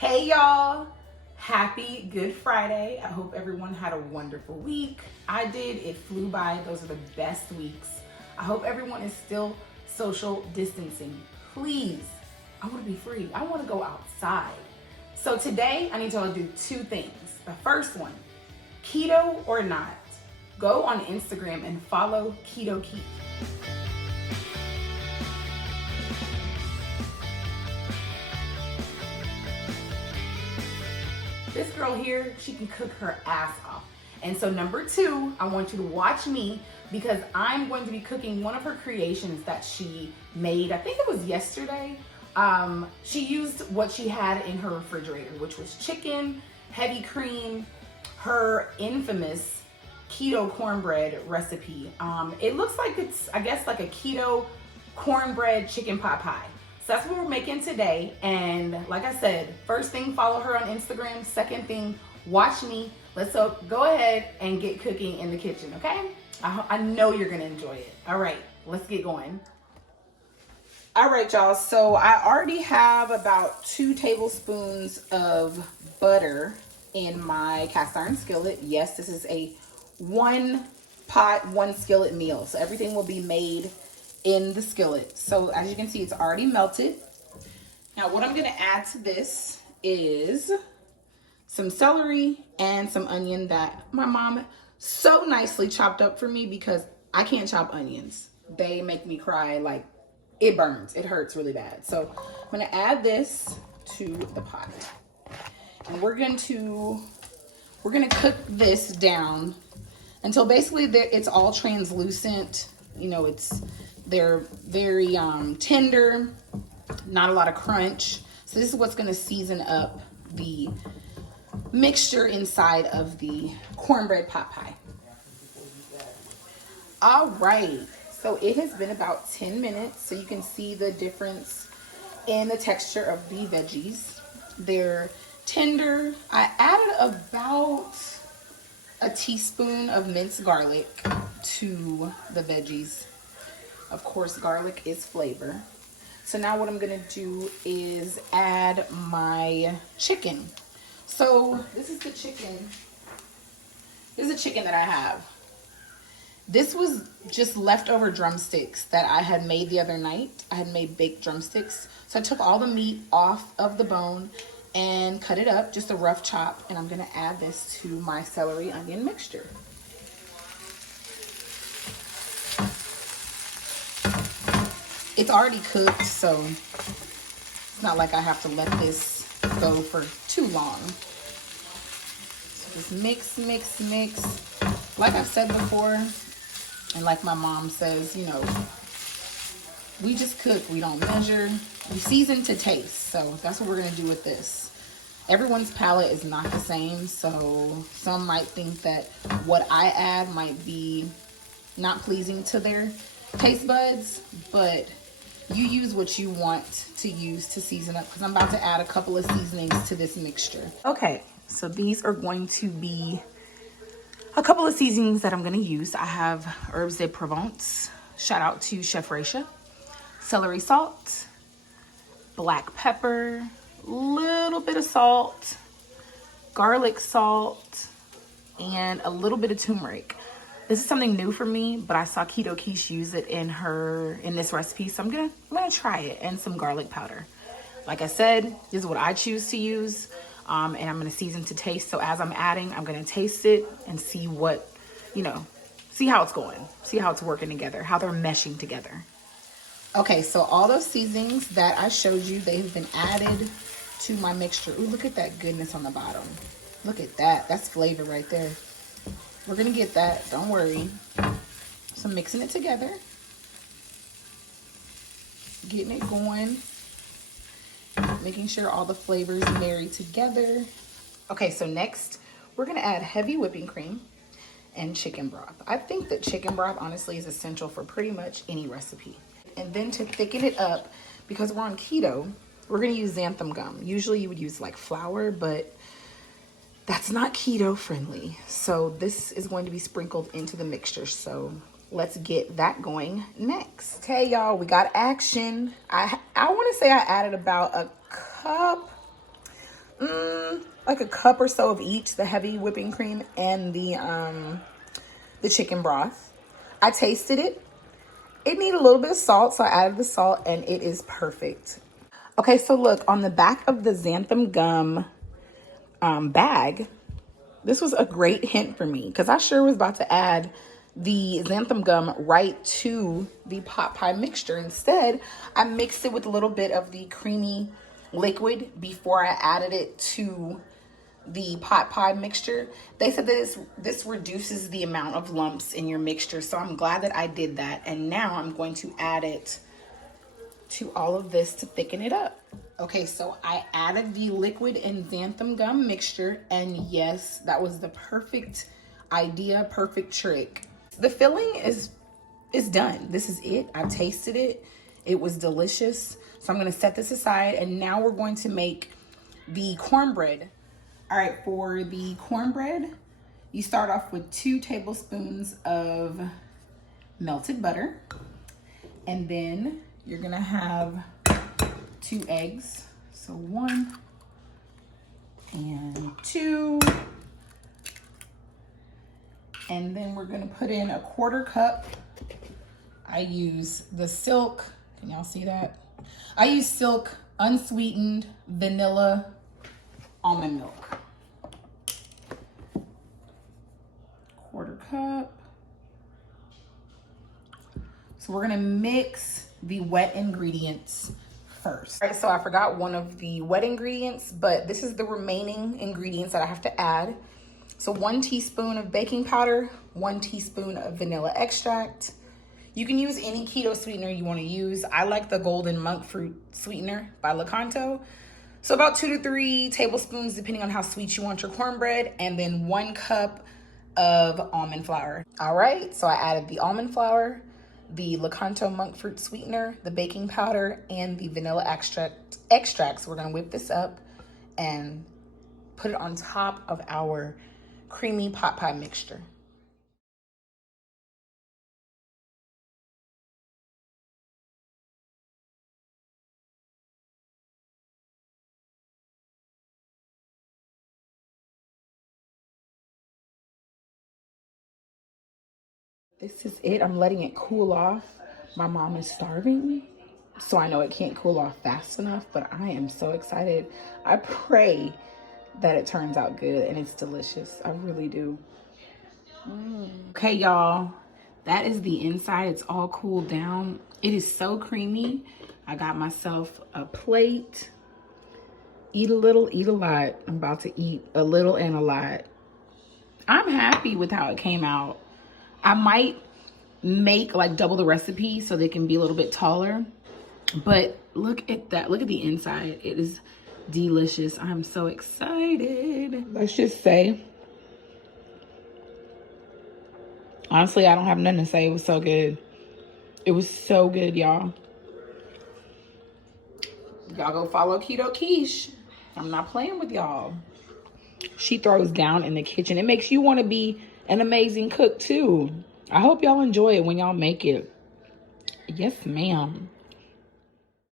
Hey y'all, happy Good Friday. I hope everyone had a wonderful week. I did, it flew by. Those are the best weeks. I hope everyone is still social distancing. Please, I want to be free. I want to go outside. So today I need y'all to do two things. The first one, keto or not, go on Instagram and follow KetoKesh's. This girl here, she can cook her ass off. And so number two, I want you to watch me because I'm going to be cooking one of her creations that she made. I think it was yesterday. She used what she had in her refrigerator, which was chicken, heavy cream, her infamous keto cornbread recipe. It looks like it's, I guess, like a keto cornbread chicken pot pie. So that's what we're making today. And like I said, first thing, follow her on Instagram. Second thing, watch me. Let's go ahead and get cooking in the kitchen, okay? I know you're gonna enjoy it. All right, let's get going. All right, y'all, so I already have about 2 tablespoons of butter in my cast iron skillet. Yes, this is a 1 pot, 1 skillet meal. So everything will be made in the skillet. So as you can see, it's already melted. Now what I'm gonna add to this is some celery and some onion that my mom so nicely chopped up for me because I can't chop onions. They make me cry, like it burns, it hurts really bad. So I'm gonna add this to the pot. And we're gonna cook this down until basically it's all translucent. You know, they're very tender, not a lot of crunch. So this is what's gonna season up the mixture inside of the cornbread pot pie. All right, so it has been about 10 minutes, so you can see the difference in the texture of the veggies. They're tender. I added about a teaspoon of minced garlic to the veggies. Of course, garlic is flavor. So now what I'm gonna do is add my chicken. So this is the chicken. This is the chicken that I have. This was just leftover drumsticks that I had made the other night. I had made baked drumsticks. So I took all the meat off of the bone and cut it up, just a rough chop. And I'm gonna add this to my celery onion mixture. It's already cooked, so it's not like I have to let this go for too long. So just mix, mix, mix. Like I've said before, and like my mom says, you know, we just cook, we don't measure, we season to taste. So that's what we're gonna do with this. Everyone's palate is not the same, so some might think that what I add might be not pleasing to their taste buds, but you use what you want to use to season up, because I'm about to add a couple of seasonings to this mixture. Okay, so these are going to be a couple of seasonings that I'm going to use. I have herbs de Provence, shout out to Chef Raisha, celery salt, black pepper, little bit of salt, garlic salt, and a little bit of turmeric. This is something new for me, but I saw KetoKesh's use it in this recipe, so I'm gonna try it. And some garlic powder. Like I said, this is what I choose to use, and I'm gonna season to taste. So as I'm adding, I'm gonna taste it and see what, see how it's going, see how it's working together, how they're meshing together. Okay, so all those seasonings that I showed you, they have been added to my mixture. Ooh, look at that goodness on the bottom. Look at that, that's flavor right there. We're gonna get that, don't worry. So I'm mixing it together. Getting it going. Making sure all the flavors marry together. Okay, so next, we're gonna add heavy whipping cream and chicken broth. I think that chicken broth, honestly, is essential for pretty much any recipe. And then to thicken it up, because we're on keto, we're gonna use xanthan gum. Usually you would use like flour, but that's not keto friendly. So this is going to be sprinkled into the mixture. So let's get that going next. Okay, y'all, we got action. I want to say I added about a cup like a cup or so of each, the heavy whipping cream and the chicken broth. I tasted it. It needed a little bit of salt, so I added the salt, and it is perfect. Okay, so look, on the back of the xanthan gum bag, this was a great hint for me because I sure was about to add the xanthan gum right to the pot pie mixture. Instead, I mixed it with a little bit of the creamy liquid before I added it to the pot pie mixture. They said that this reduces the amount of lumps in your mixture, so I'm glad that I did that. And now I'm going to add it to all of this to thicken it up. Okay, so I added the liquid and xanthan gum mixture, and yes, that was the perfect idea, perfect trick. The filling is done. This is it. I've tasted it. It was delicious. So I'm gonna set this aside, and now we're going to make the cornbread. All right, for the cornbread, you start off with 2 tablespoons of melted butter, and then you're gonna have 2 eggs. So 1 and 2. And then we're gonna put in a 1/4 cup. I use the Silk, can y'all see that? I use Silk unsweetened vanilla almond milk. 1/4 cup. So we're gonna mix the wet ingredients first. All right, so I forgot one of the wet ingredients, but this is the remaining ingredients that I have to add. So 1 teaspoon of baking powder, 1 teaspoon of vanilla extract. You can use any keto sweetener you want to use. I like the golden monk fruit sweetener by Keto. So about 2 to 3 tablespoons, depending on how sweet you want your cornbread, and then 1 cup of almond flour. All right, so I added the almond flour, the Keto monk fruit sweetener, the baking powder, and the vanilla extract. So we're gonna whip this up and put it on top of our creamy pot pie mixture. This is it. I'm letting it cool off. My mom is starving, so I know it can't cool off fast enough, but I am so excited. I pray that it turns out good and it's delicious. I really do. Okay, y'all, that is the inside. It's all cooled down. It is so creamy. I got myself a plate. Eat a little, eat a lot. I'm about to eat a little and a lot. I'm happy with how it came out. I might make like double the recipe so they can be a little bit taller. But look at that. Look at the inside. It is delicious. I'm so excited. Let's just say, honestly, I don't have nothing to say. It was so good. It was so good, y'all. Y'all go follow KetoKesh's. I'm not playing with y'all. She throws down in the kitchen. It makes you want to be an amazing cook too. I hope y'all enjoy it when y'all make it. Yes, ma'am.